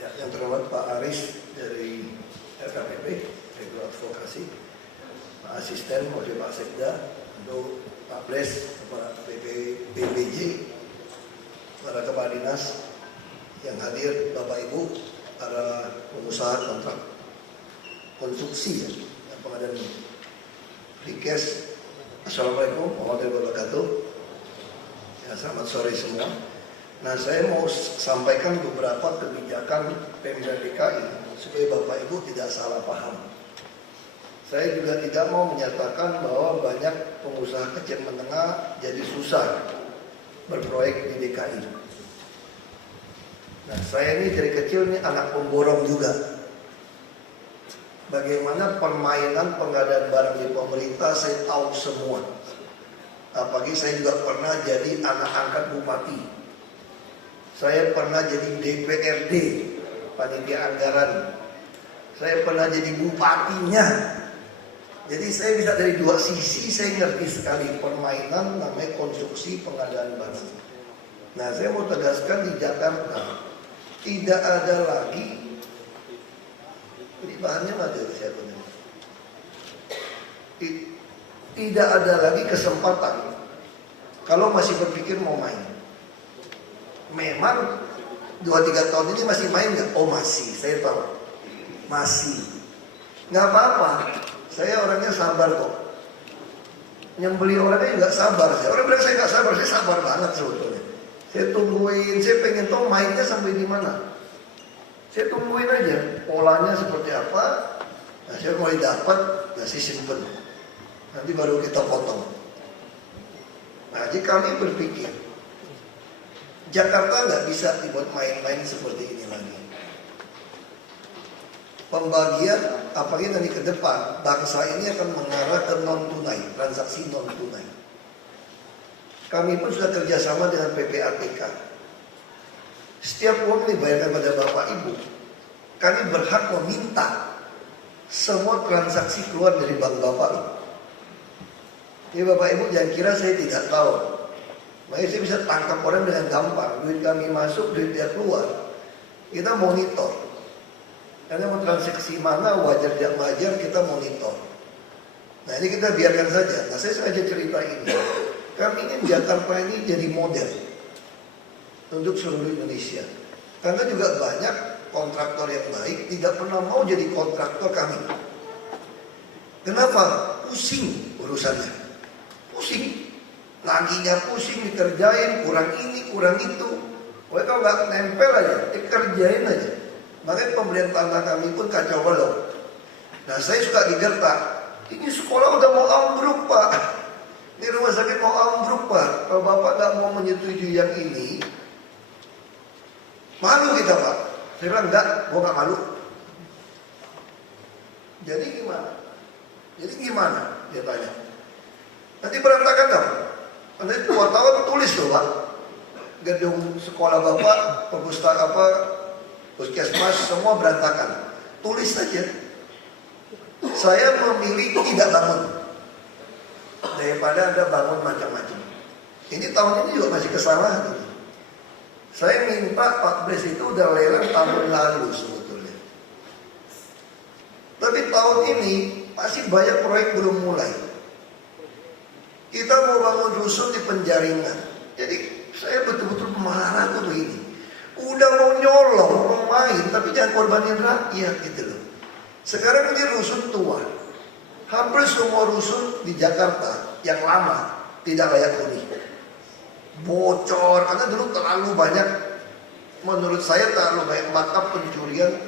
Ya, yang terhormat Pak Aris dari LKPP, Regulator Advokasi, Pak Asisten, Wakil Pak Sekda, untuk Pak Ples, Pak BPJ, para kepala dinas yang hadir, Bapak Ibu, para pengusaha kontrak konstruksi ya, pengadaan Rikes. Assalamualaikum warahmatullahi wabarakatuh. Ya, selamat sore semua. Nah, saya mau sampaikan beberapa kebijakan Pemda DKI supaya Bapak Ibu tidak salah paham. Saya juga tidak mau menyatakan bahwa banyak pengusaha kecil menengah jadi susah berproyek di DKI. Nah, saya ini dari kecil nih anak pemborong juga. Bagaimana permainan pengadaan barang di pemerintah saya tahu semua. Apalagi saya juga pernah jadi anak angkat bupati. Saya pernah jadi DPRD, panitia anggaran. Saya pernah jadi bupatinya. Jadi saya bisa dari dua sisi, saya ngerti sekali permainan namanya konstruksi pengadaan barang. Nah, saya mau tegaskan di Jakarta tidak ada lagi, ini bahannya ada siapa nih? Tidak ada lagi kesempatan kalau masih berpikir mau main. Memang 2-3 tahun ini masih main nggak? Oh masih, saya tahu. Masih. Nggak apa-apa. Saya orangnya sabar kok. Nyembeli orangnya juga sabar. Orang bilang saya nggak sabar, saya sabar banget sebetulnya. Saya tungguin, saya pengen tahu mainnya sampai di mana. Saya tungguin aja polanya seperti apa. Nah, saya mulai dapat, nah saya simpen. Nanti baru kita potong. Nah, jadi kami berpikir Jakarta nggak bisa dibuat main-main seperti ini lagi. Pembagian, apalagi nanti ke depan, bangsa ini akan mengarah ke non-tunai, transaksi non-tunai. Kami pun sudah kerjasama dengan PPATK. Setiap uang dibayarkan pada Bapak Ibu, kami berhak meminta semua transaksi keluar dari bank Bapak Ibu. Jadi Bapak Ibu jangan kira saya tidak tahu. Makanya saya bisa tangkap orang dengan gampang. Duit kami masuk, duit dia keluar. Kita monitor. Karena mau transaksi mana, wajar tidak wajar, kita monitor. Nah ini kita biarkan saja. Nah saya sengaja cerita ini. Kami ingin Jakarta ini jadi model untuk seluruh Indonesia. Karena juga banyak kontraktor yang baik tidak pernah mau jadi kontraktor kami. Kenapa? Pusing urusannya. Pusing. Laginya pusing dikerjain, kurang ini, kurang itu. Pokoknya kalau nggak nempel aja, dikerjain aja. Makanya pembelian tanah kami pun kacau balau. Nah saya suka digertak. Ini sekolah udah mau ambruk Pak. Ini rumah sakit mau ambruk Pak. Kalau Bapak nggak mau menyetujui yang ini, malu kita Pak. Saya bilang enggak, gua nggak malu. Jadi gimana? Dia tanya. Nanti berantakan dong. Nanti 2 tahun tulis tuh Pak. Gedung sekolah Bapak, perpustakaan apa, puskesmas, semua berantakan. Tulis saja. Saya memilih tidak bangun daripada Anda bangun macam-macam. Ini tahun ini juga masih kesalahan ini. Saya minta Pak Pres itu udah lelang tahun lalu sebetulnya. Tapi tahun ini masih banyak proyek belum mulai. Kita mau bangun rusun di penjaringan. Jadi saya betul-betul marah tuh begini. Udah mau nyolong, mau main, tapi jangan korbanin rakyat gitu loh. Sekarang ini rusun tua. Hampir semua rusun di Jakarta yang lama tidak layak huni. Bocor, karena dulu terlalu banyak, menurut saya terlalu banyak markup pencurian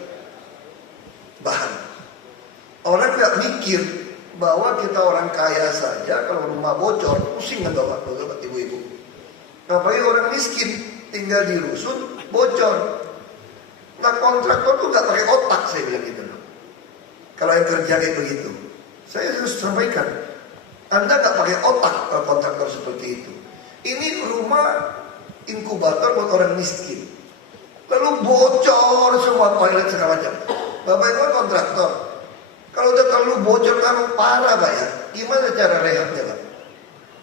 bahan. Orang nggak mikir bahwa kita orang kaya saja kalau rumah bocor pusing kan bapak ibu-ibu. Apalagi orang miskin tinggal di rusun bocor. Nah kontraktor tuh nggak pakai otak saya bilang gitu loh. Kalau yang kerja kayak begitu, saya harus sampaikan, Anda nggak pakai otak kalau kontraktor seperti itu. Ini rumah inkubator buat orang miskin. Lalu bocor semua toilet segala macam. Bapak itu kan kontraktor. Kalau udah terlalu bocor terlalu parah Pak ya, gimana cara rehabnya Pak?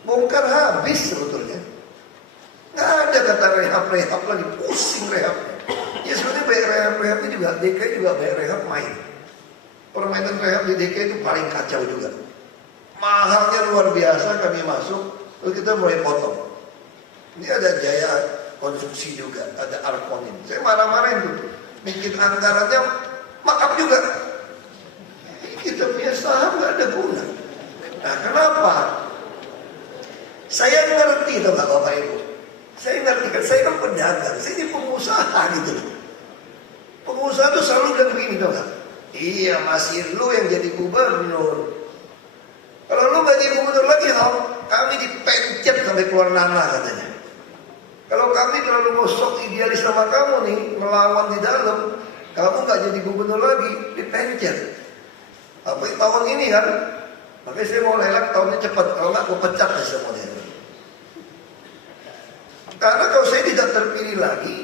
Bongkar habis sebetulnya. Nggak ada kata rehab lagi, pusing rehabnya. Ya sebenarnya baik rehab rehab-rehab itu juga, DKI juga banyak rehab main. Permainan rehab di DKI itu paling kacau juga. Mahalnya luar biasa, kami masuk, lalu kita mulai potong. Ini ada Jaya Konstruksi juga, ada Arkonin. Saya marah-marahin tuh, bikin anggarannya makap juga. Kita punya saham nggak ada guna. Nah, kenapa? Saya ngerti tuh Bapak Ibu. Saya ngerti kan, saya kan pedagang, saya ini pengusaha gitu. Pengusaha tuh selalu bilang begini tuh kan. Iya, masih lu yang jadi gubernur. Kalau lu gak jadi gubernur lagi, kami dipencet sampai keluar nanah katanya. Kalau kami terlalu gosok idealis sama kamu nih, melawan di dalam, kamu gak jadi gubernur lagi, dipencet. Apa tahun ini kan? Makanya saya mau lelang tahunnya cepat, kalau nggak aku pecat ya semuanya. Karena kalau saya tidak terpilih lagi,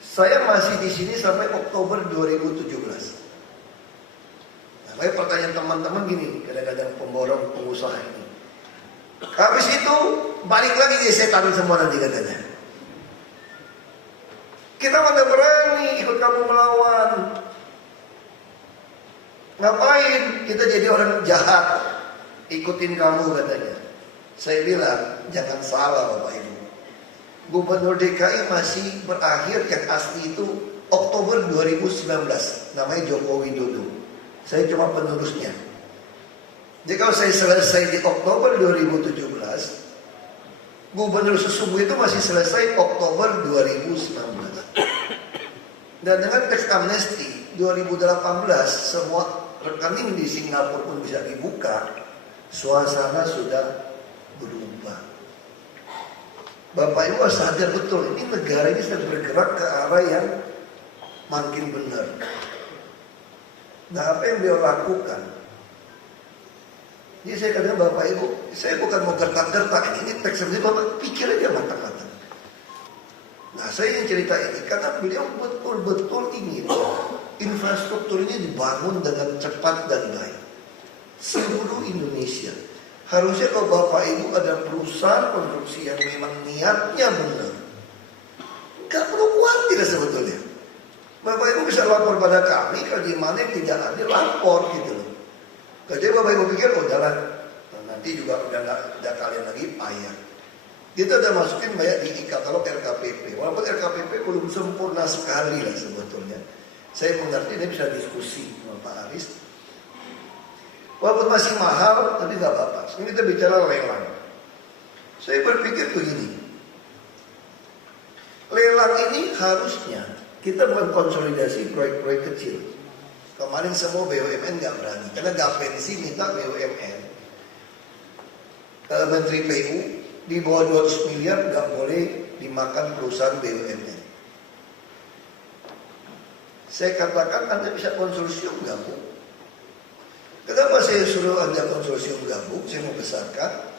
saya masih di sini sampai Oktober 2017. Nah, makanya pertanyaan teman-teman gini, kadang-kadang pemborong pengusaha ini. Habis itu balik lagi dia setan semua nanti katanya. Kita mana berani ikut kamu melawan? Ngapain kita jadi orang jahat? Ikutin kamu katanya. Saya bilang jangan salah Bapak Ibu. Gubernur DKI masih berakhir yang asli itu Oktober 2019. Namanya Joko Widodo. Saya cuma penerusnya. Jadi kalau saya selesai di Oktober 2017, Gubernur sesungguhnya itu masih selesai Oktober 2019. Dan dengan teks amnesti 2018 semua rekening di Singapura pun bisa dibuka, suasana sudah berubah. Bapak Ibu sadar betul ini negara ini sedang bergerak ke arah yang makin benar. Nah, apa yang beliau lakukan? Jadi saya katakan Bapak Ibu, saya bukan mau gertak-gertak ini teks amnesti, Bapak pikir aja matang-matang. Nah, saya ingin cerita ini karena beliau betul-betul ingin infrastruktur ini dibangun dengan cepat dan baik. Seluruh Indonesia. Harusnya kalau Bapak Ibu ada perusahaan konstruksi yang memang niatnya benar, nggak perlu khawatir sebetulnya. Bapak Ibu bisa lapor pada kami kalau di mana yang tidak adil lapor gitu loh. Jadi Bapak Ibu pikir udahlah, nanti juga udah kalian lagi payah. Kita udah masukin banyak di e-katalog RKPP. Walaupun RKPP belum sempurna sekali lah sebetulnya. Saya mengerti ini bisa diskusi sama Pak Aris. Walaupun masih mahal, tapi nggak apa-apa. Sekarang kita bicara lelang. Saya berpikir begini. Lelang ini harusnya kita mengkonsolidasi proyek-proyek kecil. Kemarin semua BUMN nggak berani. Karena Gapensi minta BUMN. Menteri PU di bawah 200 miliar nggak boleh dimakan perusahaan BUMN. Saya katakan Anda bisa konsorsium gabung. Kenapa saya suruh Anda konsorsium gabung? Saya mau besarkan.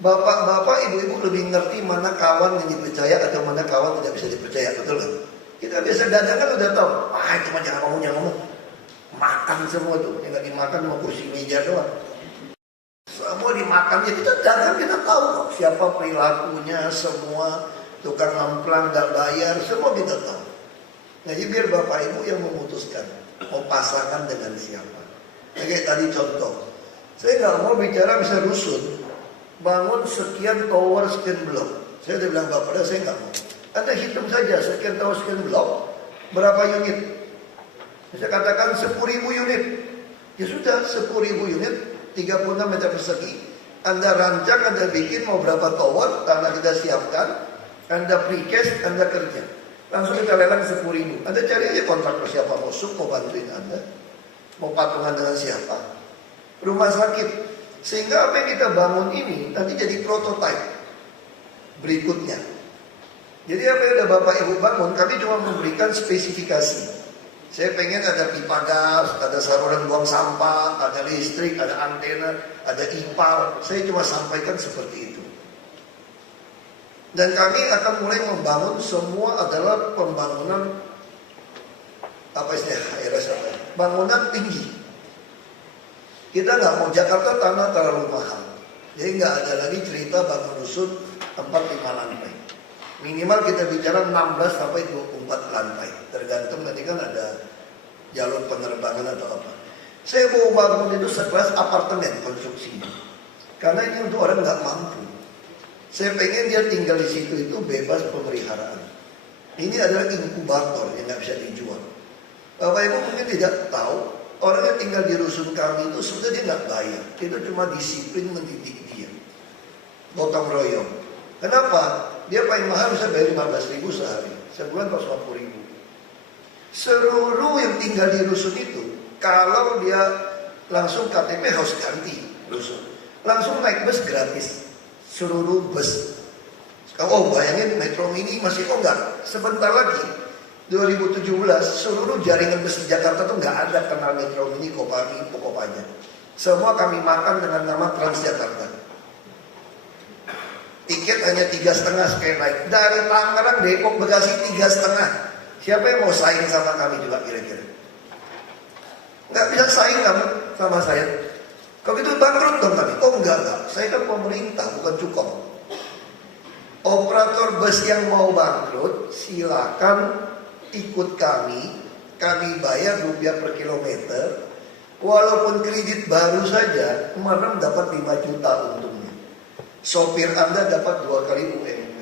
Bapak-bapak, ibu-ibu lebih ngerti mana kawan yang dipercaya atau mana kawan tidak bisa dipercaya, betul kan? Kita biasa dagangan udah tahu. Itu mah jangan ngomong. Makan semua tuh, yang nggak dimakan cuma kursi meja doang. Semua dimakannya kita dagang, kita tahu kok siapa perilakunya, semua tukang ngamplang nggak bayar, semua kita tahu. Nah, jadi biar Bapak Ibu yang memutuskan mau pasangan dengan siapa. Kayak tadi contoh, saya nggak mau bicara bisa rusun, bangun sekian tower, sekian blok. Saya udah bilang Bapak, saya nggak mau. Anda hitung saja sekian tower, sekian blok, berapa unit? Saya katakan 10.000 unit. Ya sudah, 10.000 unit, 36 meter persegi. Anda rancang, Anda bikin mau berapa tower, tanah kita siapkan, Anda precast, Anda kerja. Langsung kita lelang 10.000. Anda cari aja kontraktor siapa, mau mau bantuin Anda. Mau patungan dengan siapa? Rumah sakit. Sehingga apa yang kita bangun ini nanti jadi prototipe berikutnya. Jadi apa yang udah Bapak Ibu bangun, kami cuma memberikan spesifikasi. Saya pengen ada pipa gas, ada saluran buang sampah, ada listrik, ada antena, ada ipal. Saya cuma sampaikan seperti itu. Dan kami akan mulai membangun semua adalah pembangunan bangunan tinggi. Kita nggak mau Jakarta tanah terlalu mahal. Jadi nggak ada lagi cerita bangun rusun 4-5 lantai. Minimal kita bicara 16 sampai 24 lantai. Tergantung nanti kan ada jalur penerbangan atau apa. Saya mau bangun itu sekelas apartemen konstruksinya. Karena ini untuk orang nggak mampu. Saya pengen dia tinggal di situ itu bebas pemeliharaan. Ini adalah inkubator yang nggak bisa dijual. Bapak Ibu mungkin tidak tahu, orang yang tinggal di rusun kami itu sebenarnya dia nggak bayar. Itu cuma disiplin mendidik dia. Gotong royong. Kenapa? Dia paling mahal bisa bayar 15.000 sehari. Sebulan 450.000. Seluruh yang tinggal di rusun itu, kalau dia langsung KTP harus ganti rusun. Langsung naik bus gratis. Seluruh bus. Oh bayangin Metro Mini masih, oh enggak. Sebentar lagi 2017 seluruh jaringan bus di Jakarta tuh nggak ada kenal Metro Mini, Kopami, Kopaja. Semua kami makan dengan nama Transjakarta. Tiket hanya 3,5 sekali naik. Dari Tangerang, Depok, Bekasi 3,5. Siapa yang mau saing sama kami juga kira-kira? Nggak bisa saing kamu sama saya. Kalau gitu bangkrut dong kami. Oh enggak. Saya kan pemerintah, bukan cukup. Operator bus yang mau bangkrut, silakan ikut kami. Kami bayar rupiah per kilometer. Walaupun kredit baru saja, kemarin dapat 5 juta untungnya. Sopir Anda dapat 2 kali UMP.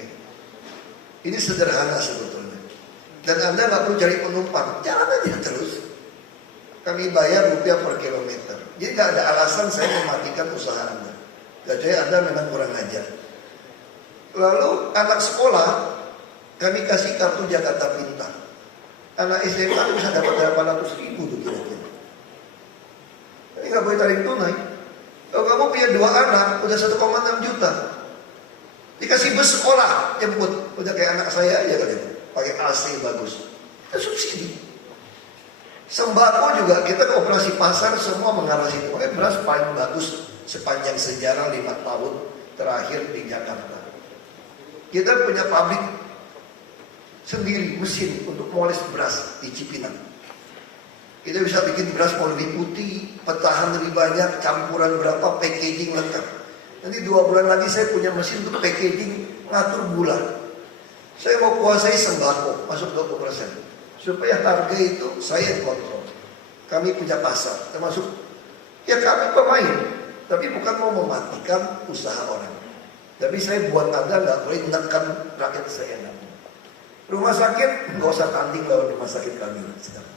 Ini sederhana sebetulnya. Dan Anda nggak perlu cari penumpang, jalan aja terus. Kami bayar rupiah per kilometer. Jadi nggak ada alasan saya mematikan usaha Anda. Kecuali Anda memang kurang ajar. Lalu anak sekolah, kami kasih kartu Jakarta Pintar. Anak SMA bisa dapat 800.000 tuh kira-kira. Ini nggak boleh tarik tunai. Kalau kamu punya 2 anak, udah 1,6 juta. Dikasih bus sekolah, jemput. Udah kayak anak saya aja kali itu. Pakai AC bagus. Itu subsidi. Sembako juga kita ke operasi pasar semua mengarah situ. Makanya beras paling bagus sepanjang sejarah 5 tahun terakhir di Jakarta. Kita punya pabrik sendiri, mesin untuk moles beras di Cipinang. Kita bisa bikin beras mau lebih putih, petahan lebih banyak, campuran berapa, packaging lengkap. Nanti 2 bulan lagi saya punya mesin untuk packaging ngatur gula. Saya mau kuasai sembako, masuk 20%. Supaya harga itu saya yang kontrol. Kami punya pasar, termasuk ya kami pemain. Tapi bukan mau mematikan usaha orang. Tapi saya buat Anda nggak boleh menekan rakyat saya. Rumah sakit, nggak usah tanding lawan rumah sakit kami sekarang.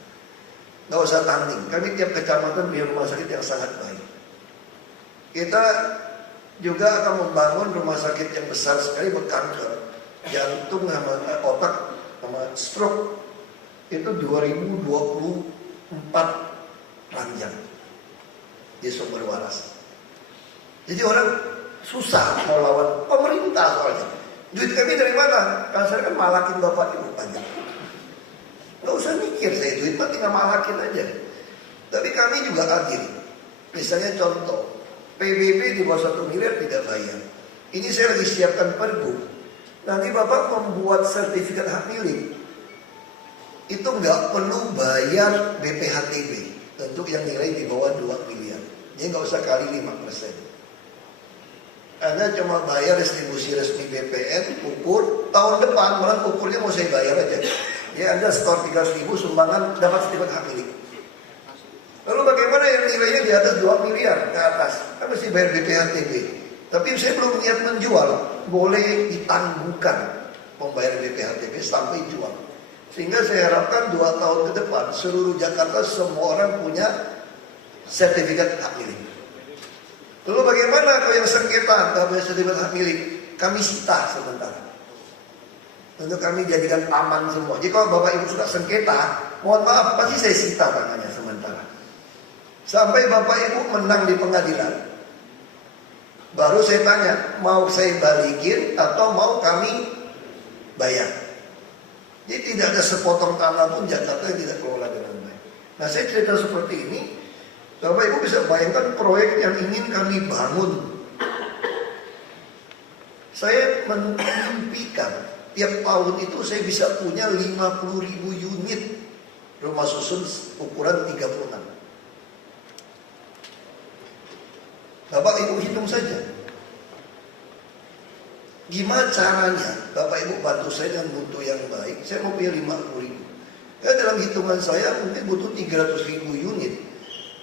Nggak usah tanding. Kami tiap kecamatan punya rumah sakit yang sangat baik. Kita juga akan membangun rumah sakit yang besar sekali buat kanker, jantung sama otak sama stroke. Itu 2024 ranjang di Sumber Waras. Jadi orang susah mau lawan pemerintah soalnya. Duit kami dari mana? Kan saya kan malakin bapak ibu banyak. Gak usah mikir saya duit mah tinggal malakin aja. Tapi kami juga adil. Misalnya contoh, PBB di bawah 1 miliar tidak bayar. Ini saya lagi siapkan pergub. Nanti bapak membuat sertifikat hak milik. Itu nggak perlu bayar BPHTB untuk yang nilai di bawah 2 miliar. Jadi nggak usah kali 5%. Anda cuma bayar distribusi resmi BPN, ukur, tahun depan malah ukurnya mau saya bayar aja. Ya Anda store 300.000 sumbangan dapat sertifikat hak milik. Lalu bagaimana yang nilainya di atas 2 miliar ke atas? Kan mesti bayar BPHTB. Tapi saya belum niat menjual, boleh ditangguhkan membayar BPHTB sampai jual. Sehingga saya harapkan 2 tahun ke depan seluruh Jakarta semua orang punya sertifikat hak milik. Lalu bagaimana kalau yang sengketa nggak punya sertifikat hak milik? Kami sita sementara. Untuk kami jadikan aman semua. Jadi kalau bapak ibu suka sengketa, mohon maaf pasti saya sita tangannya sementara. Sampai bapak ibu menang di pengadilan. Baru saya tanya, mau saya balikin atau mau kami bayar? Jadi tidak ada sepotong tanah pun Jakarta yang tidak kelola dengan baik. Nah saya cerita seperti ini, Bapak Ibu bisa bayangkan proyek yang ingin kami bangun. Saya memimpikan tiap tahun itu saya bisa punya 50.000 unit rumah susun ukuran 36. Bapak Ibu hitung saja. Gimana caranya Bapak Ibu bantu saya dengan mutu yang baik? Saya mau punya 50.000. Ya, dalam hitungan saya mungkin butuh 300.000 unit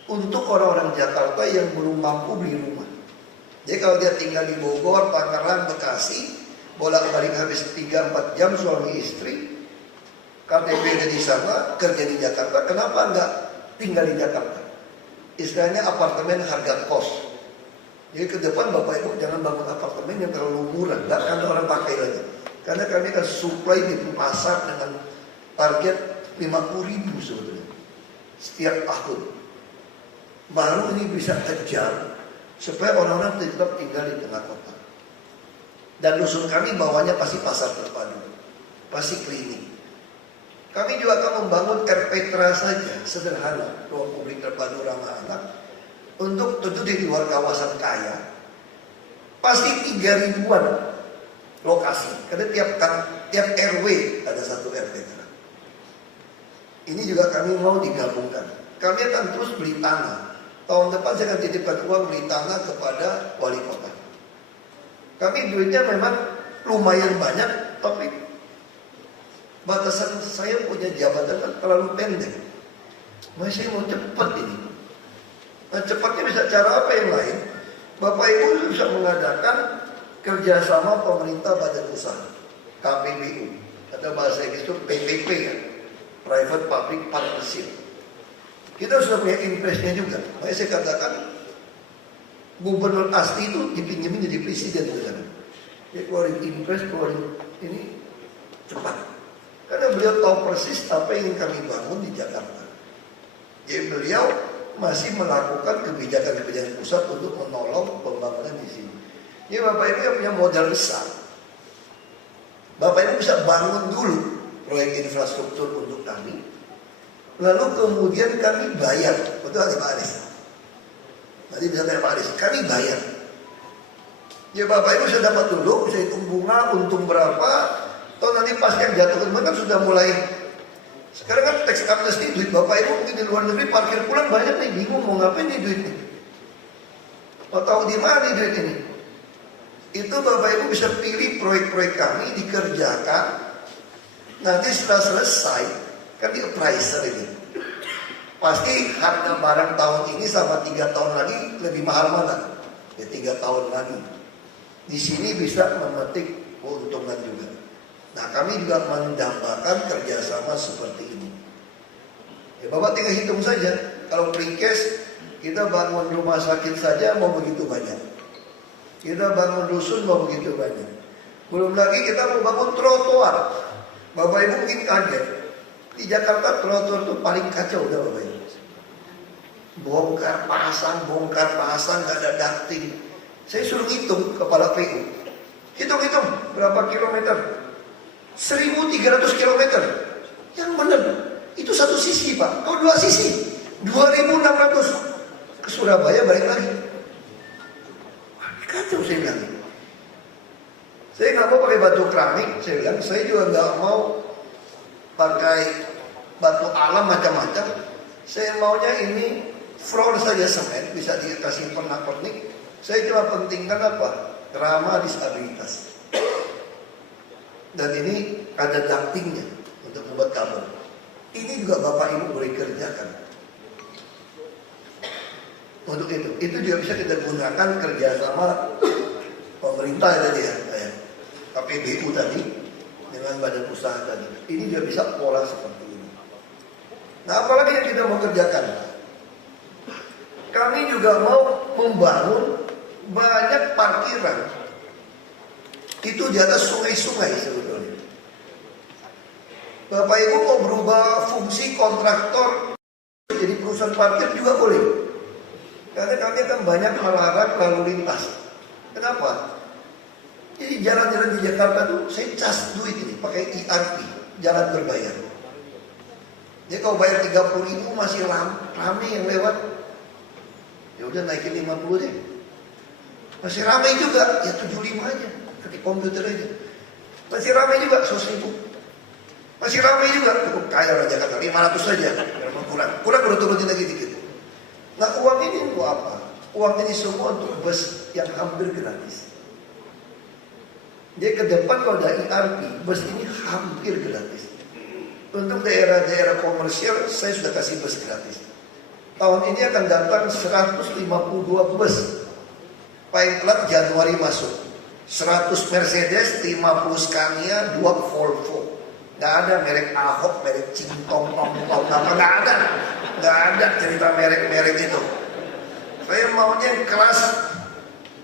untuk orang-orang Jakarta yang belum mampu beli rumah. Jadi kalau dia tinggal di Bogor, Tangerang, Bekasi, bolak-balik habis 3-4 jam suami istri, KTP di sana, kerja di Jakarta, kenapa enggak tinggal di Jakarta? Istilahnya apartemen harga kos. Jadi ke depan Bapak Ibu jangan bangun apartemen yang terlalu murah, enggak akan orang pakai lagi. Karena kami akan supply di pasar dengan target 50.000 sebetulnya setiap tahun. Baru ini bisa kejar supaya orang-orang tetap tinggal di tengah kota. Dan dusun kami bawahnya pasti pasar terpadu, pasti klinik. Kami juga akan membangun RPTRA saja, sederhana, ruang publik terpadu ramah anak, untuk tentu di luar kawasan kaya, pasti 3.000-an lokasi, karena tiap RW ada satu RPTRA. Ini juga kami mau digabungkan. Kami akan terus beli tanah. Tahun depan saya akan titipkan uang beli tanah kepada wali kota. Kami duitnya memang lumayan banyak, tapi batasan saya punya jabatan kan terlalu pendek. Masih mau cepat ini. Nah, cepatnya bisa cara apa yang lain? Bapak Ibu bisa mengadakan kerjasama pemerintah badan usaha, KPBU, atau bahasa Inggris itu PPP ya, Private Public Partnership. Kita sudah punya impresnya juga. Makanya saya katakan Gubernur asli itu dipinjemin jadi presiden negara. Dia keluarin impres, keluarin ini cepat. Karena beliau tahu persis apa yang ingin kami bangun di Jakarta. Jadi beliau masih melakukan kebijakan-kebijakan pusat untuk menolong pembangunan di sini. Jadi Bapak Ibu yang punya modal besar, Bapak Ibu bisa bangun dulu proyek infrastruktur untuk kami, lalu kemudian kami bayar. Betul nggak Pak Aris? Nanti bisa tanya Pak Aris, kami bayar. Ya Bapak Ibu sudah dapat dulu, bisa hitung bunga, untung berapa. Atau nanti pas yang jatuh ke kan sudah mulai. Sekarang kan tax amnesty, duit Bapak Ibu mungkin di luar negeri parkir pulang banyak nih, bingung mau ngapain nih duit ini. Mau tahu di mana nih duit ini? Itu Bapak Ibu bisa pilih proyek-proyek kami dikerjakan. Nanti setelah selesai kan di appraiser ini. Pasti harga barang tahun ini sama 3 tahun lagi lebih mahal mana? Ya 3 tahun lagi. Di sini bisa memetik keuntungan juga. Nah kami juga mendambakan kerjasama seperti ini. Ya Bapak tinggal hitung saja. Kalau pre-cash kita bangun rumah sakit saja mau begitu banyak. Kita bangun dusun mau begitu banyak. Belum lagi kita mau bangun trotoar. Bapak Ibu mungkin kaget. Di Jakarta trotoar itu paling kacau udah Bapak Ibu. Bongkar pasang, gak ada ducting. Saya suruh hitung kepala PU. Hitung berapa kilometer? 1.300 kilometer. Yang benar itu satu sisi Pak. Kalau dua sisi 2.600 ke Surabaya balik lagi. Wah, kacau saya bilang. Saya nggak mau pakai batu keramik. Saya bilang saya juga nggak mau pakai batu alam macam-macam. Saya maunya ini floor saja semen, bisa dikasih pernak-pernik. Saya cuma pentingkan apa? Ramah disabilitas. Dan ini ada ductingnya untuk membuat kabel. Ini juga Bapak Ibu boleh kerjakan. Untuk itu juga bisa kita gunakan kerjasama pemerintah tadi ya, kayak KPBU tadi dengan badan usaha tadi. Ini juga bisa pola seperti ini. Nah, apalagi yang kita mau kerjakan? Kami juga mau membangun banyak parkiran. Itu di atas sungai-sungai sebetulnya. Bapak Ibu mau berubah fungsi kontraktor jadi perusahaan parkir juga boleh. Karena kami akan banyak melarang lalu lintas. Kenapa? Jadi jalan-jalan di Jakarta tuh saya cas duit ini pakai ERP, jalan berbayar. Jadi kalau bayar 30.000 masih rame yang lewat. Ya udah naikin 50 deh. Masih ramai juga, ya 75 aja. Ketik komputer aja. Masih ramai juga 100.000. Masih ramai juga, cukup kaya orang Jakarta 500 saja. Kurang udah turunin lagi dikit. Nah uang ini untuk apa? Uang ini semua untuk bus yang hampir gratis. Jadi ke depan kalau ada ERP, bus ini hampir gratis. Untuk daerah-daerah komersial, saya sudah kasih bus gratis. Tahun ini akan datang 152 bus. Paling telat Januari masuk. 100 Mercedes, 50 Scania, 2 Volvo. Nggak ada merek Ahok, merek Cingtong, nggak ada. Nggak ada cerita merek-merek itu. Saya maunya kelas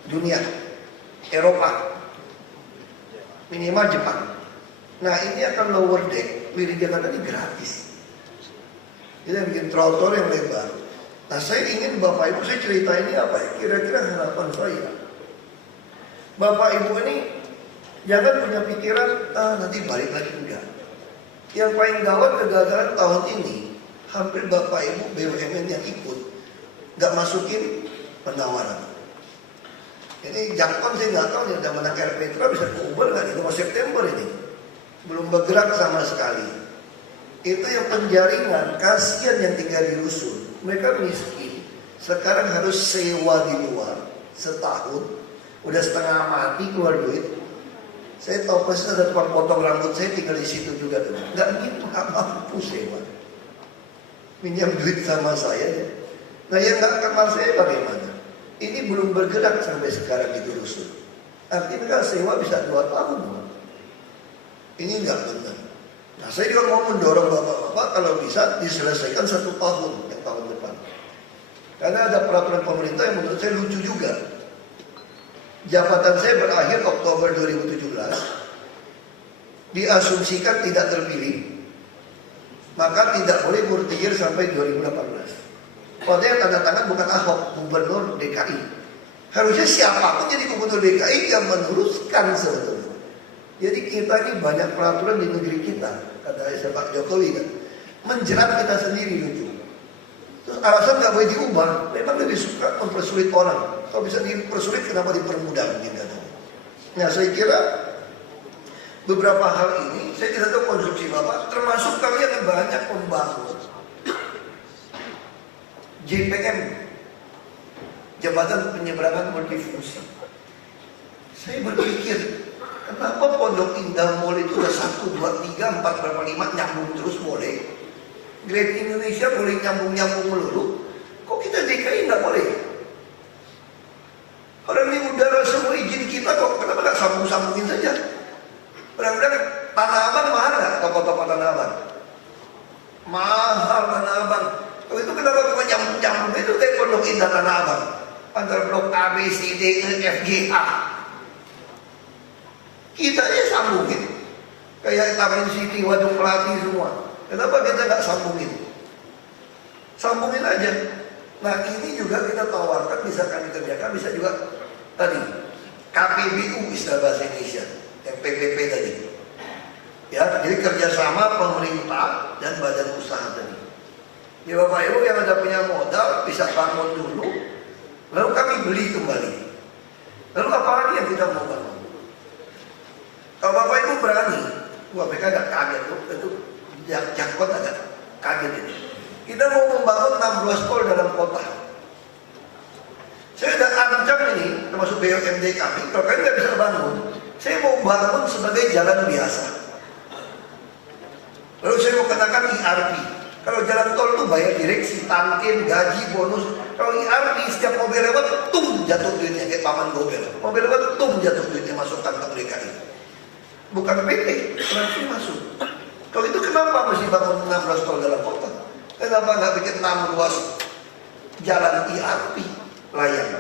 dunia, Eropa, minimal Jepang. Nah ini akan lower deck, Wiri Jakarta ini gratis. Jadi bikin trotoar yang lebar. Nah saya ingin Bapak Ibu, saya cerita ini apa ya? Kira-kira harapan saya. Bapak Ibu ini jangan punya pikiran, nanti balik lagi, enggak. Yang paling gawat kegagalan tahun ini, hampir Bapak Ibu BUMN yang ikut nggak masukin penawaran. Ini Jangkon saya nggak tahu nih, udah menang Air Petra bisa Uber nggak nih? September ini belum bergerak sama sekali. Itu yang penjaringan, kasihan yang tinggal di rusun. Mereka miskin, sekarang harus sewa di luar setahun, udah setengah mati keluar duit. Saya tahu persis ada tukang potong rambut, saya tinggal di situ juga tuh. Nggak gitu, nggak mampu sewa. Minjam duit sama saya. Nah yang nggak kenal saya bagaimana? Ini belum bergerak sampai sekarang itu rusun. Artinya kan sewa bisa 2 tahun. Ini nggak benar. Nah saya juga mau mendorong bapak-bapak kalau bisa diselesaikan 1 tahun yang tahun depan. Karena ada peraturan pemerintah yang menurut saya lucu juga. Jabatan saya berakhir Oktober 2017. Diasumsikan tidak terpilih, maka tidak boleh murtiir sampai 2018. Padahal yang tanda tangan bukan Ahok, gubernur DKI. Harusnya siapapun jadi gubernur DKI yang meneruskan sebetulnya. Jadi kita ini banyak peraturan di negeri kita, kata Pak Jokowi kan, menjerat kita sendiri lucu. Terus alasan nggak boleh diubah, memang lebih suka mempersulit orang. Kalau bisa dipersulit, kenapa dipermudah mungkin katanya. Nah saya kira beberapa hal ini, saya tidak tahu konstruksi Bapak, termasuk kalian yang banyak membangun JPM, Jembatan Penyeberangan Multifungsi. Saya berpikir, kenapa Pondok Indah Mall itu udah 1, 2, 3, 4, berapa 5 nyambung terus boleh? Great Indonesia boleh nyambung-nyambung melulu. Kok kita DKI nggak boleh? Orang ini udara semua izin kita kok, kenapa nggak sambung-sambungin saja? Kadang-kadang Tanah Abang mahal nggak? Toko-toko Tanah Abang mahal. Tanah Abang kalau itu kenapa cuma nyambung-nyambung itu kayak Pondok Indah Tanah Abang antara blok A, B, C, D, E, F, G, A. Kita aja sambungin kayak Taman City, Waduk Melati semua. Kenapa kita nggak sambungin? Sambungin aja. Nah ini juga kita tawarkan, bisa kami kerjakan, bisa juga tadi KPBU istilah bahasa Indonesia, yang PPP tadi. Ya, jadi kerjasama pemerintah dan badan usaha tadi. Ya Bapak Ibu yang ada punya modal bisa bangun dulu, lalu kami beli kembali. Lalu apa lagi yang kita mau bangun? Kalau Bapak Ibu berani, mereka agak kaget tuh, itu Jangkon agak kaget itu. Kita mau membangun 6 ruas tol dalam kota. Saya sudah ancam ini, termasuk BUMD kami, kalau kalian nggak bisa bangun, saya mau bangun sebagai jalan biasa. Lalu saya mau katakan IRP. Kalau jalan tol itu bayar direksi, tangkin, gaji, bonus. Kalau IRP setiap mobil lewat, tung jatuh duitnya kayak paman gobel. Mobil lewat, tung jatuh duitnya masuk kantong DKI. Bukan PT, langsung masuk. Kalau itu kenapa mesti bangun 6 ruas tol dalam kota? Kenapa nggak bikin 6 ruas jalan IRP layang?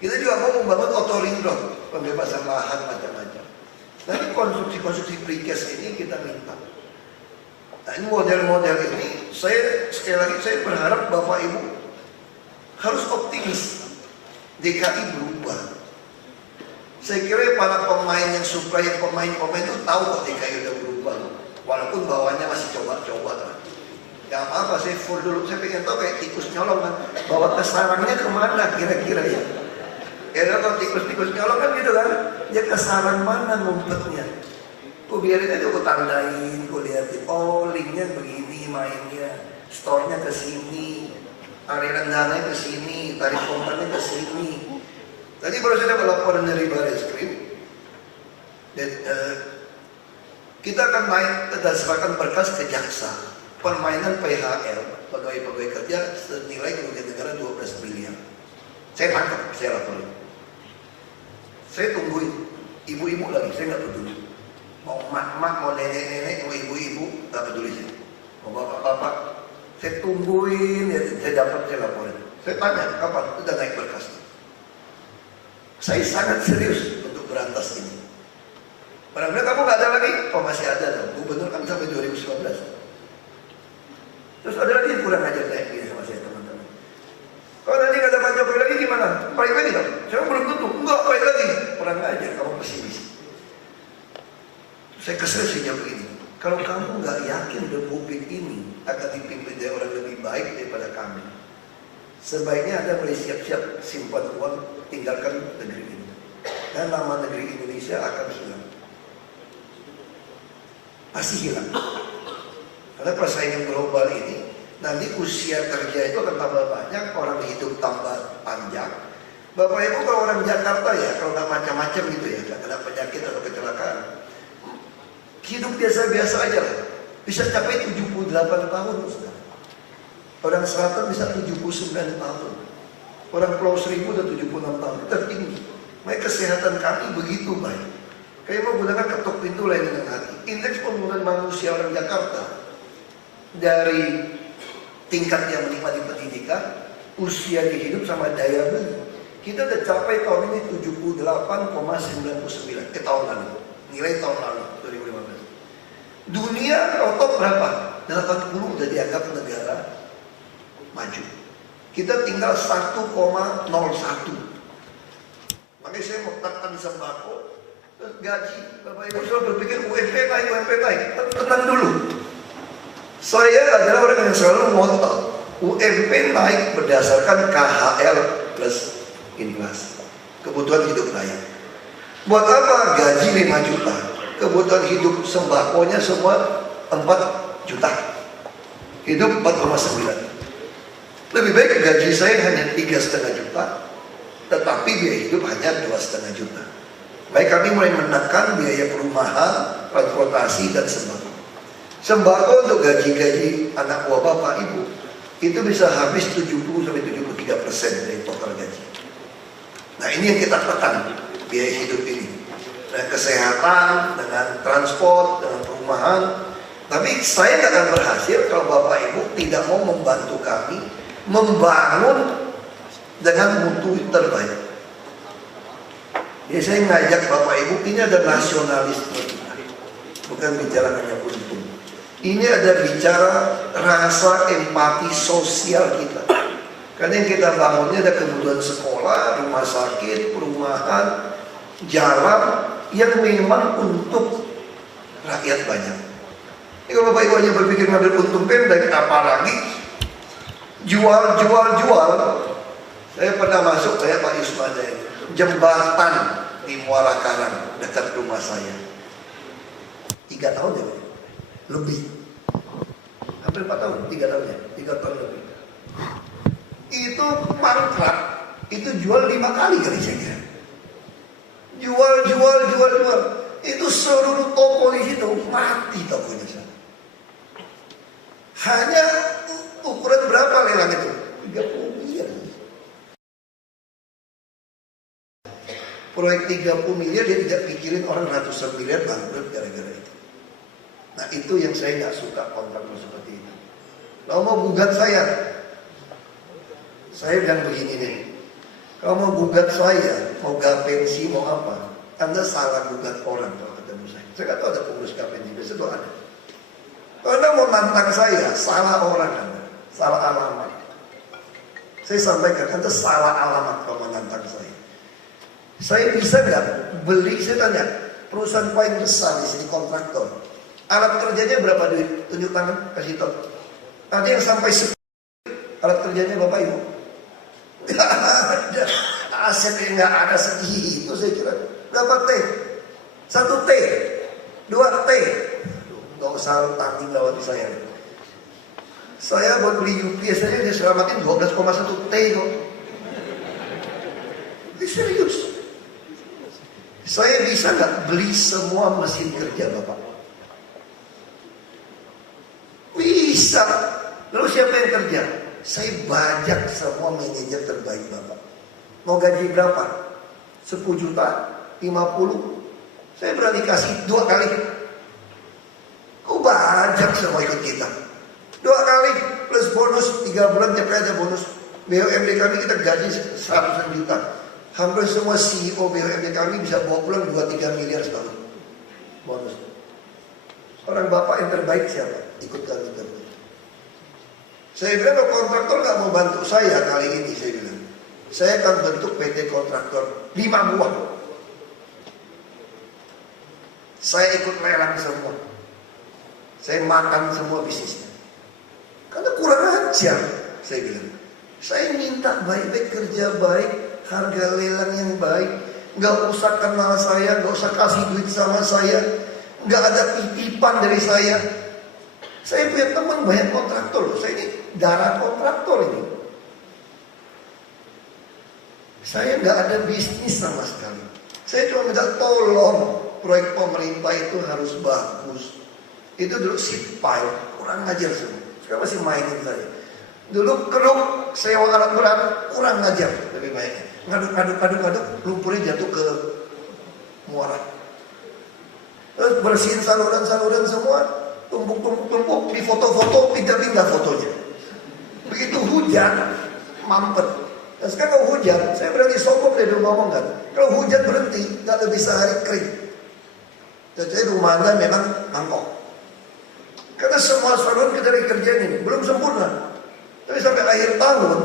Kita juga mau membangun auto-ring road, pembebasan lahan macam-macam. Nah ini konstruksi-konstruksi precast ini kita minta. Nah ini model-model ini, sekali lagi saya berharap Bapak Ibu harus optimis. DKI berubah. Saya kira para pemain yang supply, yang pemain-pemain itu tahu kok DKI udah berubah. Walaupun bawahnya masih coba-coba. Gak apa-apa, saya full dulu. Saya pengen tahu kayak tikus nyolong kan, bawa ke sarangnya kemana kira-kira ya. Ya kalau tikus-tikus nyolong kan gitu kan, dia ke sarang mana ngumpetnya. Ku biarin aja, ku tandain, ku liatin. Oh linknya begini mainnya, store-nya ke sini, aliran dananya ke sini, tarik pompannya ke sini. Tadi baru saya dapat laporan dari Barreskrim. Kita akan naik dan serahkan berkas ke jaksa. Permainan PHL, pegawai-pegawai kerja senilai kerugian negara 12 miliar. Saya tangkap, saya laporin. Saya tungguin. Ibu-ibu lagi, saya nggak peduli. Mau mak-mak, mau nenek-nenek, mau ibu-ibu, nggak peduli saya. Mau bapak-bapak, saya tungguin, ya, saya dapat, saya laporin. Saya tanya, kapan? Udah naik berkas. Saya sangat serius untuk berantas ini. Barangkali kamu nggak ada lagi? Oh masih ada dong. Gubernur kan sampai 2019. Terus ada lagi yang kurang ajar kayak gini sama saya teman-teman. Kalau nanti nggak ada Pak Jokowi lagi gimana? Baik lagi dong? Saya belum tentu. Enggak baik lagi. Kurang ajar, kamu pesimis. Saya kesel sehingga begini. Kalau kamu nggak yakin Republik ini akan dipimpin oleh orang lebih baik daripada kami, sebaiknya Anda mulai siap-siap simpan uang, tinggalkan negeri ini. Dan nama negeri Indonesia akan hilang. Pasti hilang. Karena persaingan global ini, nanti usia kerja itu akan tambah banyak, orang hidup tambah panjang. Bapak Ibu kalau orang Jakarta ya, kalau nggak macam-macam gitu ya, nggak kena penyakit atau kecelakaan, hidup biasa-biasa aja lah. Bisa capai 78 tahun. Orang selatan bisa 79 tahun. Orang Pulau Seribu udah 76 tahun. Tertinggi. Makanya kesehatan kami begitu baik. Kayak mau gunakan ketuk pintu lain dengan hati. Indeks pembangunan manusia orang Jakarta dari tingkat yang menikmati pendidikan, usia hidup sama daya beli, kita udah capai tahun ini 78,99 tahun lalu. Nilai tahun lalu 2015. Dunia top berapa? 80 udah dianggap negara maju. Kita tinggal 1,01. Makanya saya mau tekan sembako, gaji. Bapak Ibu selalu berpikir UMP naik. Tenang dulu. Saya adalah orang yang selalu ngotot. UMP naik berdasarkan KHL plus inflasi. Kebutuhan hidup layak. Buat apa gaji 5 juta? Kebutuhan hidup sembakonya semua 4 juta. Hidup 4,9. Lebih baik gaji saya hanya 3,5 juta, tetapi biaya hidup hanya 2,5 juta. Baik, kami mulai menekan biaya perumahan, transportasi, dan sembako. Sembako untuk gaji-gaji anak buah bapak ibu itu bisa habis 70-73% dari total gaji. Nah ini yang kita tekan, biaya hidup ini. Dengan kesehatan, dengan transport, dengan perumahan. Tapi saya tidak akan berhasil kalau bapak ibu tidak mau membantu kami membangun dengan mutu terbaik. Jadi saya ngajak bapak ibu, ini ada nasionalisme kita, bukan bicara hanya untung. Ini ada bicara rasa empati sosial kita. Karena yang kita bangunnya ada kebutuhan sekolah, rumah sakit, perumahan, jalan yang memang untuk rakyat banyak. Ini kalau bapak ibu hanya berpikir ngambil untung pendek, apalagi jual. Saya pernah masuk kayak Pak Yusmada ini, jembatan di Muara Karang dekat rumah saya. 3 tahun ya, lebih. Hampir 4 tahun, 3 tahun ya, 3 tahun lebih. Itu mangkrak, itu jual 5 kali saya kira. Jual. Itu seluruh toko di situ mati tokonya. Hanya ukuran berapa lelang itu? 30 miliar. Proyek 30 miliar dia tidak pikirin orang ratusan miliar bangkrut gara-gara itu. Nah itu yang saya nggak suka kontrak seperti itu. Kalau mau gugat saya bilang begini nih. Kalau mau gugat saya, mau gapensi, mau apa, Anda salah gugat orang kalau ketemu saya. Saya nggak tahu ada pengurus gapensi, biasa tuh ada. Kalau Anda mau nantang saya, salah orang Anda, salah alamat. Saya sampaikan, Anda salah alamat kalau menantang saya. Saya bisa nggak beli, saya tanya, perusahaan paling besar di sini kontraktor. Alat kerjanya berapa duit? Tunjuk tangan, kasih tahu. Ada yang sampai alat kerjanya Bapak Ibu? Nggak ada. Asetnya nggak ada segitu saya kira. Berapa T? 1 T, 2 T. Nggak usah tanggung jawab saya. Saya buat beli UPS aja dia selamatin 12,1 T kok. Ini serius. Saya bisa nggak beli semua mesin kerja Bapak? Bisa. Lalu siapa yang kerja? Saya bajak semua manajer terbaik Bapak. Mau gaji berapa? 10 juta? 50? Saya berani kasih 2 kali. Kau bajak semua ikut kita. 2 kali plus bonus 3 bulan tiap kali ada bonus. BUMD kami kita gaji 100 juta. Hampir semua CEO BUMD kami bisa bawa pulang 2-3 miliar setahun. Bonus. Orang Bapak yang terbaik siapa? Ikut kami terus. Saya bilang kalau kontraktor gak mau bantu saya kali ini, saya bilang saya akan bentuk PT kontraktor 5 buah. Saya ikut lelang semua. Saya makan semua bisnisnya. Karena kurang ajar, saya bilang. Saya minta baik-baik, kerja baik, harga lelang yang baik. Gak usah kenal saya, gak usah kasih duit sama saya. Gak ada titipan dari saya. Saya punya teman banyak kontraktor loh. Saya ini darah kontraktor ini. Saya nggak ada bisnis sama sekali. Saya cuma minta tolong proyek pemerintah itu harus bagus. Itu dulu seat pile, kurang ajar semua. Sekarang masih mainin saya. Dulu keruk sewa alat berat, kurang ajar lebih baiknya. Ngaduk, lumpurnya jatuh ke muara. Terus bersihin saluran semua. Tumpuk, di foto-foto, pindah-pindah fotonya. Begitu hujan, mampet. Dan sekarang kalau hujan, saya berani sombong deh dulu ngomong kan. Kalau hujan berhenti, gak lebih sehari kering. Jadi rumah Anda memang mangkok. Karena semua saluran kita lagi kerjain ini, belum sempurna. Tapi sampai akhir tahun,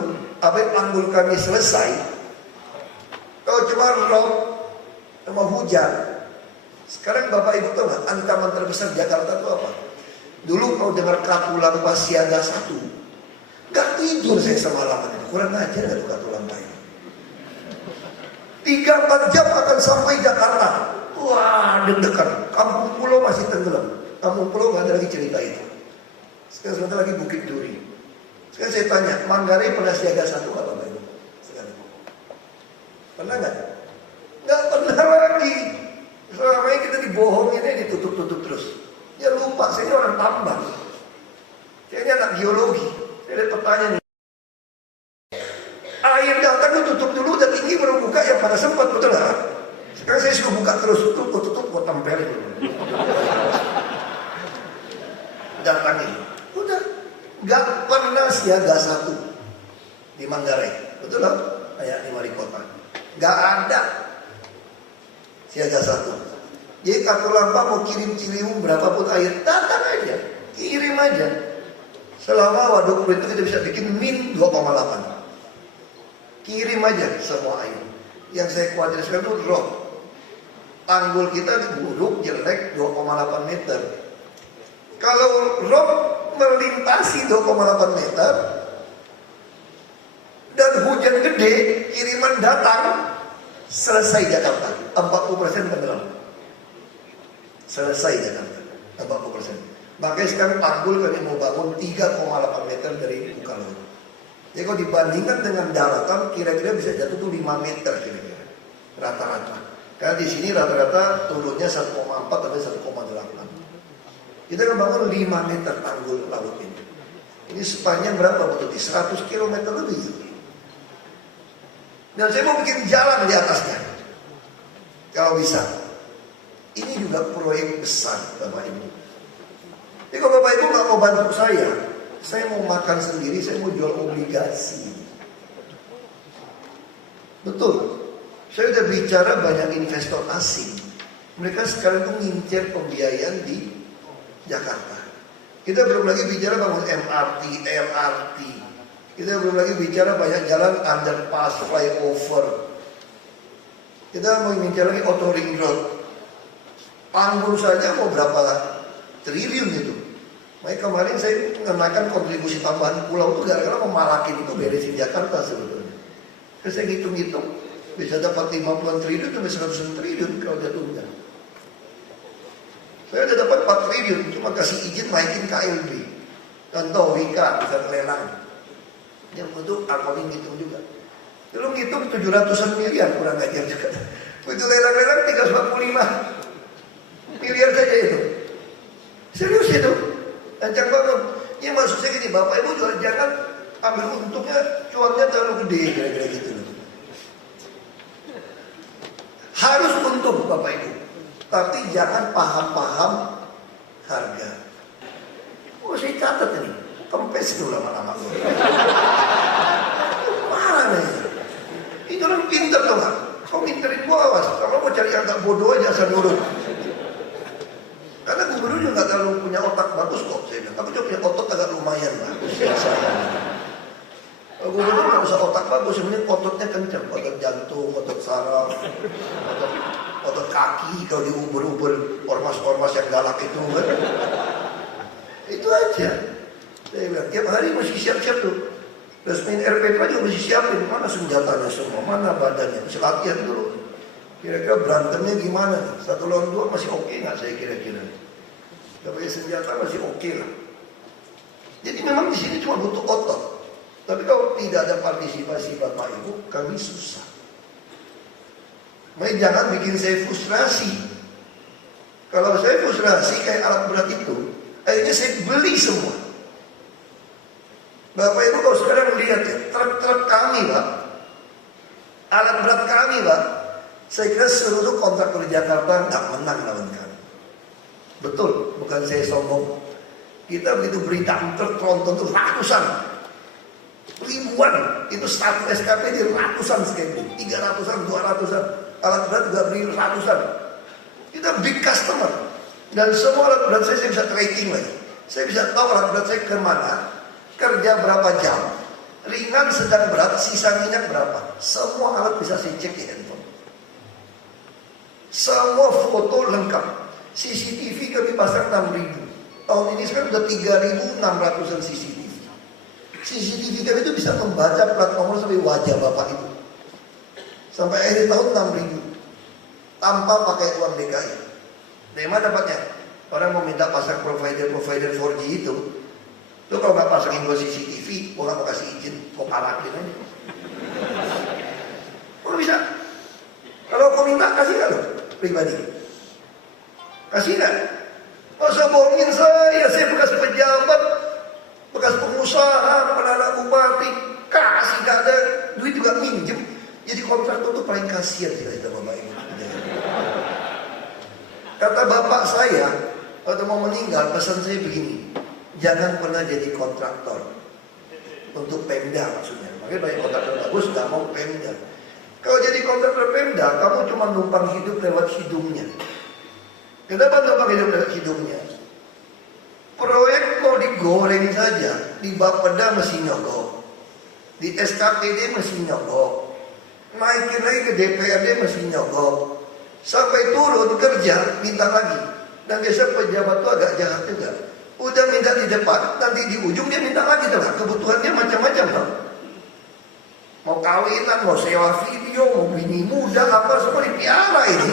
apa tanggul kami selesai. Kalau cuma rob, sama hujan. Sekarang Bapak Ibu tahu gak, ancaman terbesar Jakarta itu apa? Dulu kalau dengar Katulampa siaga 1, gak tidur saya semalaman itu. Kurang ajar gak tuh Katulampa itu. 3-4 jam akan sampai Jakarta. Wah, deg-degan. Kampung Pulau masih tenggelam. Kampung Pulau gak ada lagi cerita itu. Sekarang sebentar lagi Bukit Duri. Sekarang saya tanya, Manggarai pernah siaga 1 gak Bapak Ibu? Sekarang. Pernah gak? Gak pernah lagi. Selama ini kita dibohongin aja, ditutup-tutup terus. Ya lupa, saya ini orang tambang. Saya ini anak geologi. Saya ada pertanyaan. Air datang lu tutup dulu, udah tinggi baru buka, yang pada sempat, betul gak? Sekarang saya suka buka terus, tutup, gua tempelin dulu. Datangin. Udah. Gak pernah siaga 1 di Manggarai. Betul gak? Kayak di wali kota. Gak ada siaga 1. Jadi Katulampa mau kirim Ciliwung berapapun air, datang aja, kirim aja. Selama waduk itu kita bisa bikin min 2,8. Kirim aja semua air. Yang saya khawatirkan itu drop. Tanggul kita buruk, jelek, 2,8 meter. Kalau drop melintasi 2,8 meter dan hujan gede, kiriman datang, selesai Jakarta. 40% tenggelam. Selesai Jakarta, 40%. Makanya sekarang tanggul kami mau bangun 3,8 meter dari muka laut. Jadi kalau dibandingkan dengan daratan, kira-kira bisa jatuh tuh 5 meter kira-kira, rata-rata. Karena di sini rata-rata turunnya 1,4 sampai 1,8. Kita akan bangun 5 meter tanggul laut ini. Ini sepanjang berapa betul? 100 km lebih. Dan saya mau bikin jalan di atasnya, kalau bisa. Ini juga proyek besar Bapak Ibu. Jadi kalau Bapak Ibu gak mau bantu saya mau makan sendiri, saya mau jual obligasi. Betul. Saya udah bicara banyak investor asing. Mereka sekarang tuh ngincer pembiayaan di Jakarta. Kita belum lagi bicara bangun MRT, LRT. Kita belum lagi bicara banyak jalan underpass, flyover. Kita mau ngincer lagi auto ring road. Tanggul saja mau berapa triliun itu. Makanya kemarin saya mengenakan kontribusi tambahan pulau itu gara-gara memalakin itu beresin Jakarta sebetulnya. Terus saya hitung-hitung bisa dapat 50 triliun sampai 100 triliun kalau jatuhnya. Saya udah dapat 4 triliun, cuma kasih izin naikin KLB. Contoh Wika bisa lelang. Yang untuk akunting hitung juga. Lu ngitung 700-an miliar kurang ajar juga. Begitu lelang-lelang 345 miliar saja itu. Serius itu. Lancang banget. Ya maksud saya gini, Bapak Ibu juga jangan ambil untungnya, cuannya terlalu gede, kira-kira gitu loh. Harus untung Bapak Ibu, tapi jangan paham-paham harga. Oh saya catat ini, kempes dulu lama-lama. Marah nih. Ini orang pinter tuh nggak? Kau minterin gua awas. Kalau mau cari yang tak bodoh aja asal nurut. Karena gubernur juga nggak terlalu punya otak bagus kok saya bilang. Tapi dia punya otot agak lumayan bagus. Gubernur nggak usah otak bagus, sebenarnya ototnya kencang, otot jantung, otot saraf, otot kaki kalau diuber-uber ormas-ormas yang galak itu kan. Itu aja. Saya bilang tiap hari masih siap-siap tuh. Resmin RPP juga masih siapin, mana senjatanya semua, mana badannya, masih latihan dulu. Kira-kira berantemnya gimana nih? 1 lawan 2 masih oke nggak saya kira-kira? Gak pakai senjata masih oke lah. Jadi memang di sini cuma butuh otot. Tapi kalau tidak ada partisipasi Bapak Ibu, kami susah. Makanya jangan bikin saya frustrasi. Kalau saya frustrasi kayak alat berat itu, akhirnya saya beli semua. Bapak Ibu kalau sekarang lihat ya, truk-truk kami Pak, alat berat kami Pak, saya kira seluruh kontraktor di Jakarta nggak menang lawan kami. Betul, bukan saya sombong. Kita begitu beri dump truk tronton itu ratusan, ribuan, itu satu SKP di ratusan sekali, 300-an, 200-an, alat berat juga beri ratusan. Kita big customer, dan semua alat berat saya bisa tracking lagi. Saya bisa tahu alat berat saya kemana, kerja berapa jam, ringan, sedang, berat, sisa minyak berapa. Semua alat bisa saya cek di handphone. Semua foto lengkap. CCTV kami pasang 6.000. Tahun ini sekarang sudah 3.600-an CCTV. CCTV kami itu bisa membaca plat nomor sampai wajah Bapak Ibu. Sampai akhir tahun 6.000. Tanpa pakai uang DKI. Dari mana dapatnya? Orang mau minta pasang provider 4G itu. Lu kalau nggak pasangin gua CCTV, gua nggak mau kasih izin, gua parakin aja. Kok bisa? Kalau kau minta kasih nggak lo pribadi? Kasih nggak? Masa bohongin saya bekas pejabat, bekas pengusaha, kepala anak bupati, kasih nggak ada duit juga minjem. Jadi kontraktor itu paling kasihan kita Bapak Ibu. Kata bapak saya waktu mau meninggal, pesan saya begini. Jangan pernah jadi kontraktor untuk Pemda maksudnya. Makanya banyak kontraktor bagus nggak mau Pemda. Kalau jadi kontraktor Pemda, kamu cuma numpang hidup lewat hidungnya. Kenapa numpang hidup lewat hidungnya? Proyek mau digoreng saja, di Bapeda mesti nyogok, di SKPD mesti nyogok, naikin lagi ke DPRD mesti nyogok, sampai turun kerja minta lagi. Dan biasa pejabat itu agak jahat juga. Udah minta di depan, nanti di ujung dia minta lagi tuh. Kebutuhannya macam-macam loh. Mau kawinan, mau sewa video, mau bini muda, apa semua dipiara ini.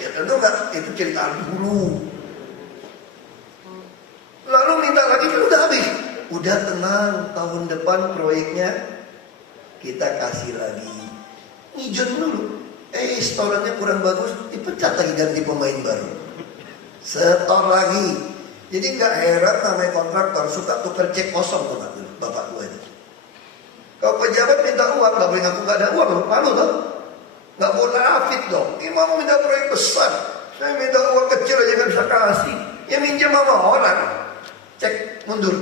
Ya tentu enggak, itu cerita dulu. Lalu minta lagi kan udah habis. Udah tenang, tahun depan proyeknya kita kasih lagi. Ngijon dulu. Setorannya kurang bagus, dipecat lagi ganti pemain baru. Setor lagi. Jadi nggak heran namanya kontraktor suka tukar cek kosong tuh bapak gue itu. Kalau pejabat minta uang nggak boleh ngaku nggak ada uang, malu tuh. Nggak boleh nafit dong. Ini mau minta proyek besar, saya minta uang kecil aja nggak bisa kasih. Ya minjem sama orang, cek mundur,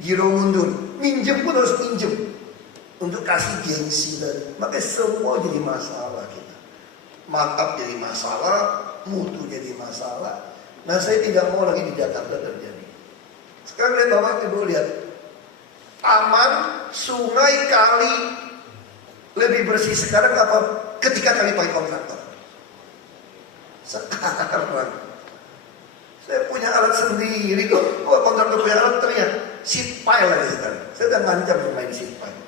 giro mundur, minjem pun harus minjem untuk kasih gengsi tadi. Makanya semua jadi masalah kita. Markup jadi masalah, mutu jadi masalah. Nah saya tidak mau lagi di Jakarta terjadi. Sekarang lihat Bapak Ibu lihat, taman, sungai, kali lebih bersih sekarang apa ketika kami pakai kontraktor. Sekarang saya punya alat sendiri tuh. Kontraktor punya alat ternyata seat pile lagi sekarang. Saya udah ngancam main seat pile.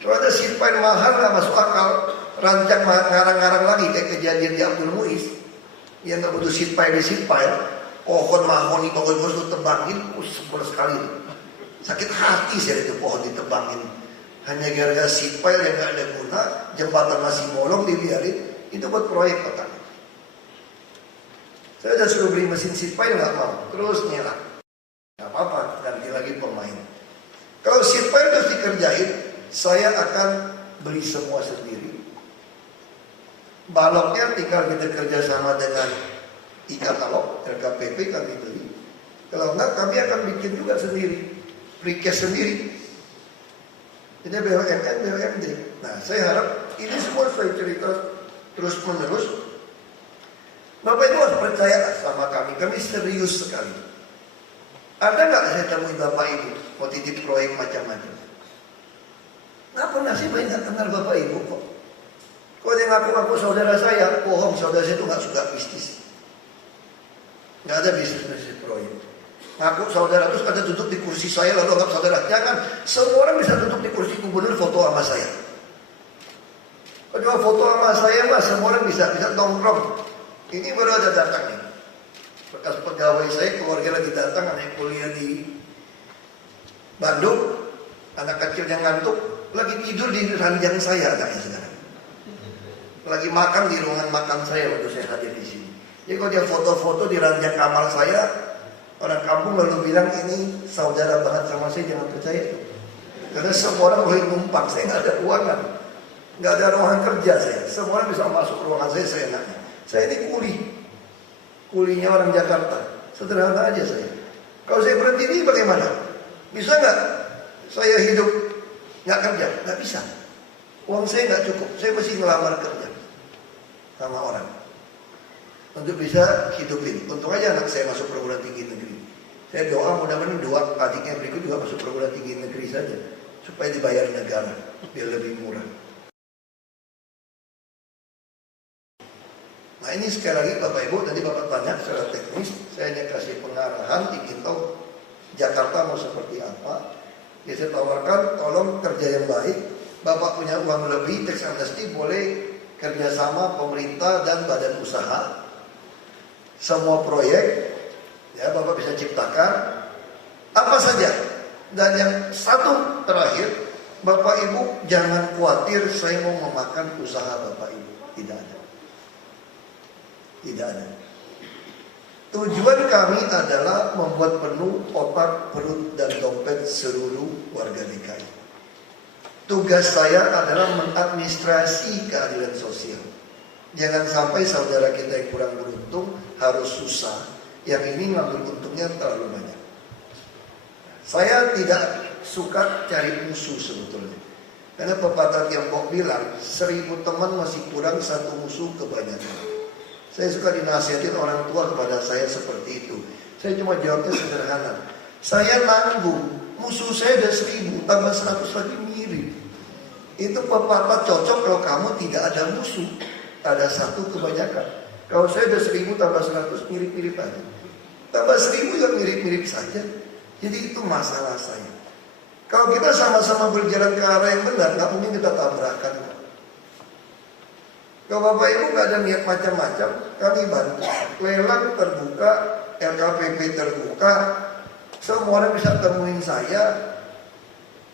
Kalau ada seat pile mahal nggak masuk akal, rancang ngarang-ngarang lagi kayak kejadian di Abdul Muiz. Yang nggak butuh seat pile, pohon mahoni, pohon itu tebangin, sebel sekali. Sakit hati saya itu pohon ditebangin. Hanya gara-gara seat pile yang nggak ada guna, jembatan masih bolong dibiarin, itu buat proyek katanya. Saya udah suruh beli mesin seat pile nggak mau, terus nyerah. saya akan beli semua sendiri. Baloknya tinggal kita kerjasama dengan e-katalog, LKPP kami beli. Kalau enggak, kami akan bikin juga sendiri, precast sendiri. Ini BUMN, BUMD. Nah, saya harap ini semua saya cerita terus menerus. Bapak Ibu harus percaya sama kami serius sekali. Ada nggak saya temui Bapak Ibu mau titip proyek macam-macam? Nggak pernah sih, banyak nggak kenal Bapak Ibu kok. Kalau dia ngaku-ngaku saudara saya, bohong, saudara saya itu nggak suka bisnis. Nggak ada bisnis proyek. Ngaku saudara terus ada duduk di kursi saya lalu anggap saudara. Jangan, semua orang bisa duduk di kursi gubernur foto sama saya. Kalau cuma foto sama saya mah semua orang bisa nongkrong. Ini baru ada datang nih. Bekas pegawai saya, keluarga lagi datang, anak kuliah di Bandung, anak kecil yang ngantuk, lagi tidur di ranjang saya anaknya sekarang. Lagi makan di ruangan makan saya waktu saya hadir di sini. Jadi kalau dia foto-foto di ranjang kamar saya, orang kampung lalu bilang ini saudara banget sama saya, jangan percaya itu. Karena semua orang boleh numpang, saya nggak ada ruangan, nggak ada ruangan kerja saya. Semua orang bisa masuk ruangan saya seenaknya. Saya ini kulinya orang Jakarta, sederhana aja saya. Kalau saya berhenti ini bagaimana? Bisa nggak saya hidup nggak kerja? Nggak bisa. Uang saya nggak cukup, saya mesti ngelamar kerja sama orang untuk bisa hidupin. Untung aja anak saya masuk perguruan tinggi negeri. Saya doa mudah-mudahan dua adiknya berikut juga masuk perguruan tinggi negeri saja, supaya dibayar negara biar lebih murah. Nah ini sekali lagi Bapak Ibu, tadi Bapak tanya secara teknis, saya hanya kasih pengarahan, ingin tahu Jakarta mau seperti apa. Ya saya tawarkan, tolong kerja yang baik. Bapak punya uang lebih, tax amnesty, boleh kerjasama pemerintah dan badan usaha. Semua proyek, ya Bapak bisa ciptakan apa saja. Dan yang satu terakhir, Bapak Ibu jangan khawatir saya mau memakan usaha Bapak Ibu. Tidak ada. Tidak ada. Tujuan kami adalah membuat penuh otak, perut, dan dompet seluruh warga DKI. Tugas saya adalah mengadministrasi keadilan sosial. Jangan sampai saudara kita yang kurang beruntung harus susah. Yang ini ngambil untungnya terlalu banyak. Saya tidak suka cari musuh sebetulnya. Karena pepatah Tiongkok bilang 1000 teman masih kurang 1 musuh kebanyakan. Saya suka dinasihatin orang tua kepada saya seperti itu. Saya cuma jawabnya sederhana. Saya nanggung, musuh saya ada 1000 tambah 100 lagi mirip. Itu pepatah cocok kalau kamu tidak ada musuh. Ada 1 kebanyakan. Kalau saya ada 1000 tambah 100 mirip-mirip aja. Tambah 1000 juga mirip-mirip saja. Jadi itu masalah saya. Kalau kita sama-sama berjalan ke arah yang benar, nggak mungkin kita tabrakan. Kalau Bapak Ibu nggak ada niat macam-macam, kami bantu. Lelang terbuka, LKPP terbuka, semua orang bisa temuin saya.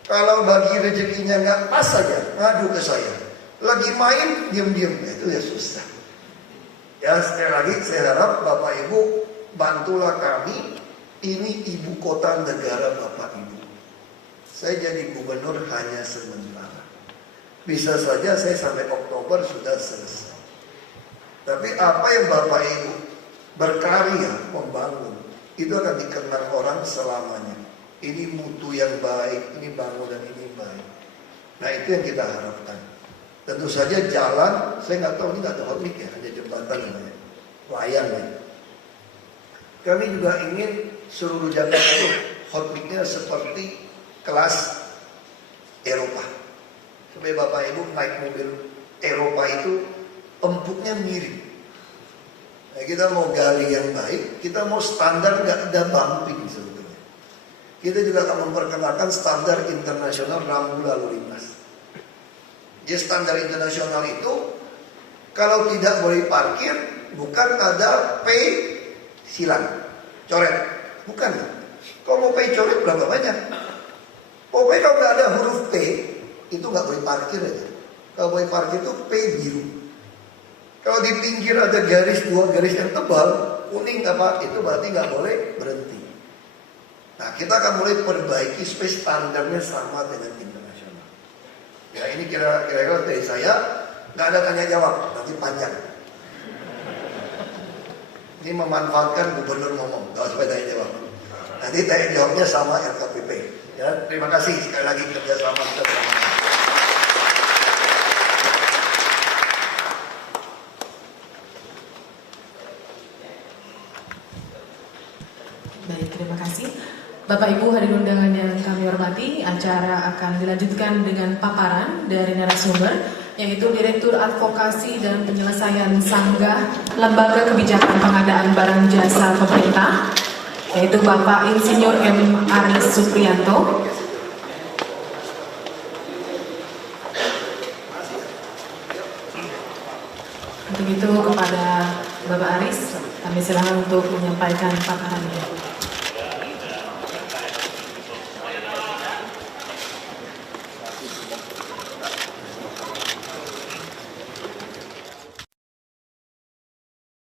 Kalau bagi rezekinya nggak pas saja, ngadu ke saya. Lagi main, diem-diem, itu ya susah. Ya sekali lagi saya harap Bapak Ibu bantulah kami. Ini ibu kota negara Bapak Ibu. Saya jadi gubernur hanya sementara. Bisa saja saya sampai Oktober sudah selesai. Tapi apa yang Bapak Ibu berkarya membangun, itu akan dikenang orang selamanya. Ini mutu yang baik, ini bangunan ini baik. Nah itu yang kita harapkan. Tentu saja jalan, saya nggak tahu ini nggak ada hotmik ya, hanya jembatan namanya, layang ya. Kami juga ingin seluruh Jakarta itu hotmiknya seperti kelas Eropa. Supaya Bapak Ibu naik mobil Eropa itu empuknya mirip. Nah, kita mau gali yang baik, kita mau standar nggak ada bumping sebetulnya. Kita juga akan memperkenalkan standar internasional rambu lalu lintas. Jadi standar internasional itu kalau tidak boleh parkir, bukan ada P silang, coret, bukan. Kalau mau P coret berapa banyak? Pokoknya kalau nggak ada huruf P, itu nggak boleh parkir aja. Kalau boleh parkir itu P biru. Kalau di pinggir ada garis, 2 garis yang tebal, kuning apa, itu berarti nggak boleh berhenti. Nah kita akan mulai perbaiki supaya standarnya sama dengan internasional. ini kira-kira dari saya, nggak ada tanya jawab, nanti panjang. Ini memanfaatkan gubernur ngomong, nggak usah tanya jawab. Nanti tanya jawabnya sama LKPP. Ya, terima kasih sekali lagi kerjasama kita bersama. Baik, terima kasih. Bapak Ibu hadirin undangan yang kami hormati, acara akan dilanjutkan dengan paparan dari narasumber, yaitu Direktur Advokasi dan Penyelesaian Sanggah Lembaga Kebijakan Pengadaan Barang Jasa Pemerintah, yaitu Bapak Insinyur M. Aris Supriyanto. Untuk itu kepada Bapak Aris, kami silakan untuk menyampaikan paparannya.